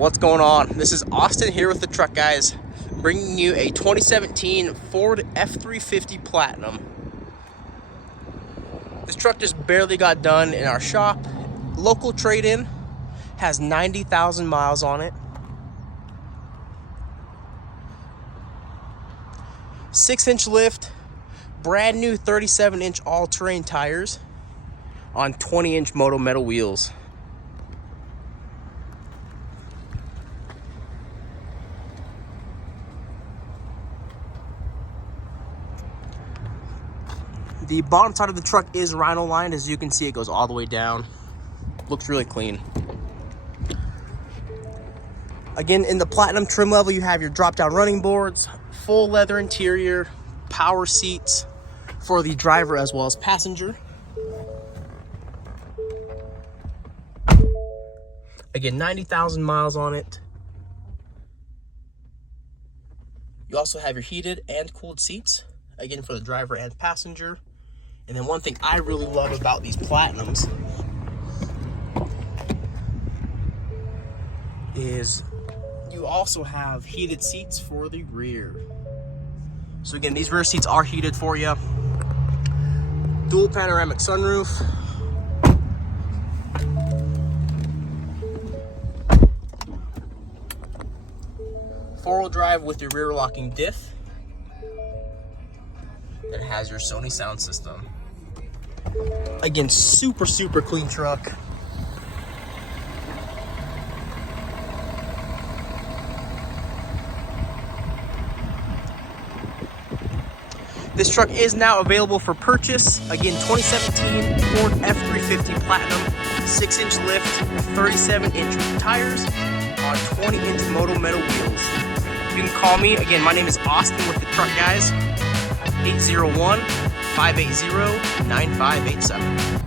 What's going on? This is Austin here with the Truck Guys, bringing you a 2017 Ford F-350 Platinum. This truck just barely got done in our shop. Local trade-in, has 90,000 miles on it. 6-inch lift, brand new 37-inch all-terrain tires on 20-inch MOTO METAL wheels. The bottom side of the truck is rhino lined. As you can see, it goes all the way down. Looks really clean. Again, in the Platinum trim level, you have your drop-down running boards, full leather interior, power seats for the driver as well as passenger. Again, 90,000 miles on it. You also have your heated and cooled seats, again for the driver and passenger. And then one thing I really love about these Platinums is you also have heated seats for the rear. So again, these rear seats are heated for you. Dual panoramic sunroof. Four-wheel drive with your rear locking diff. It has your Sony sound system. Again, super clean truck. This truck is now available for purchase. Again, 2017 Ford F-350 Platinum, 6-inch lift, 37-inch tires on 20-inch MOTO METAL wheels. You can call me. Again, my name is Austin with the Truck Guys. 801-580-9587.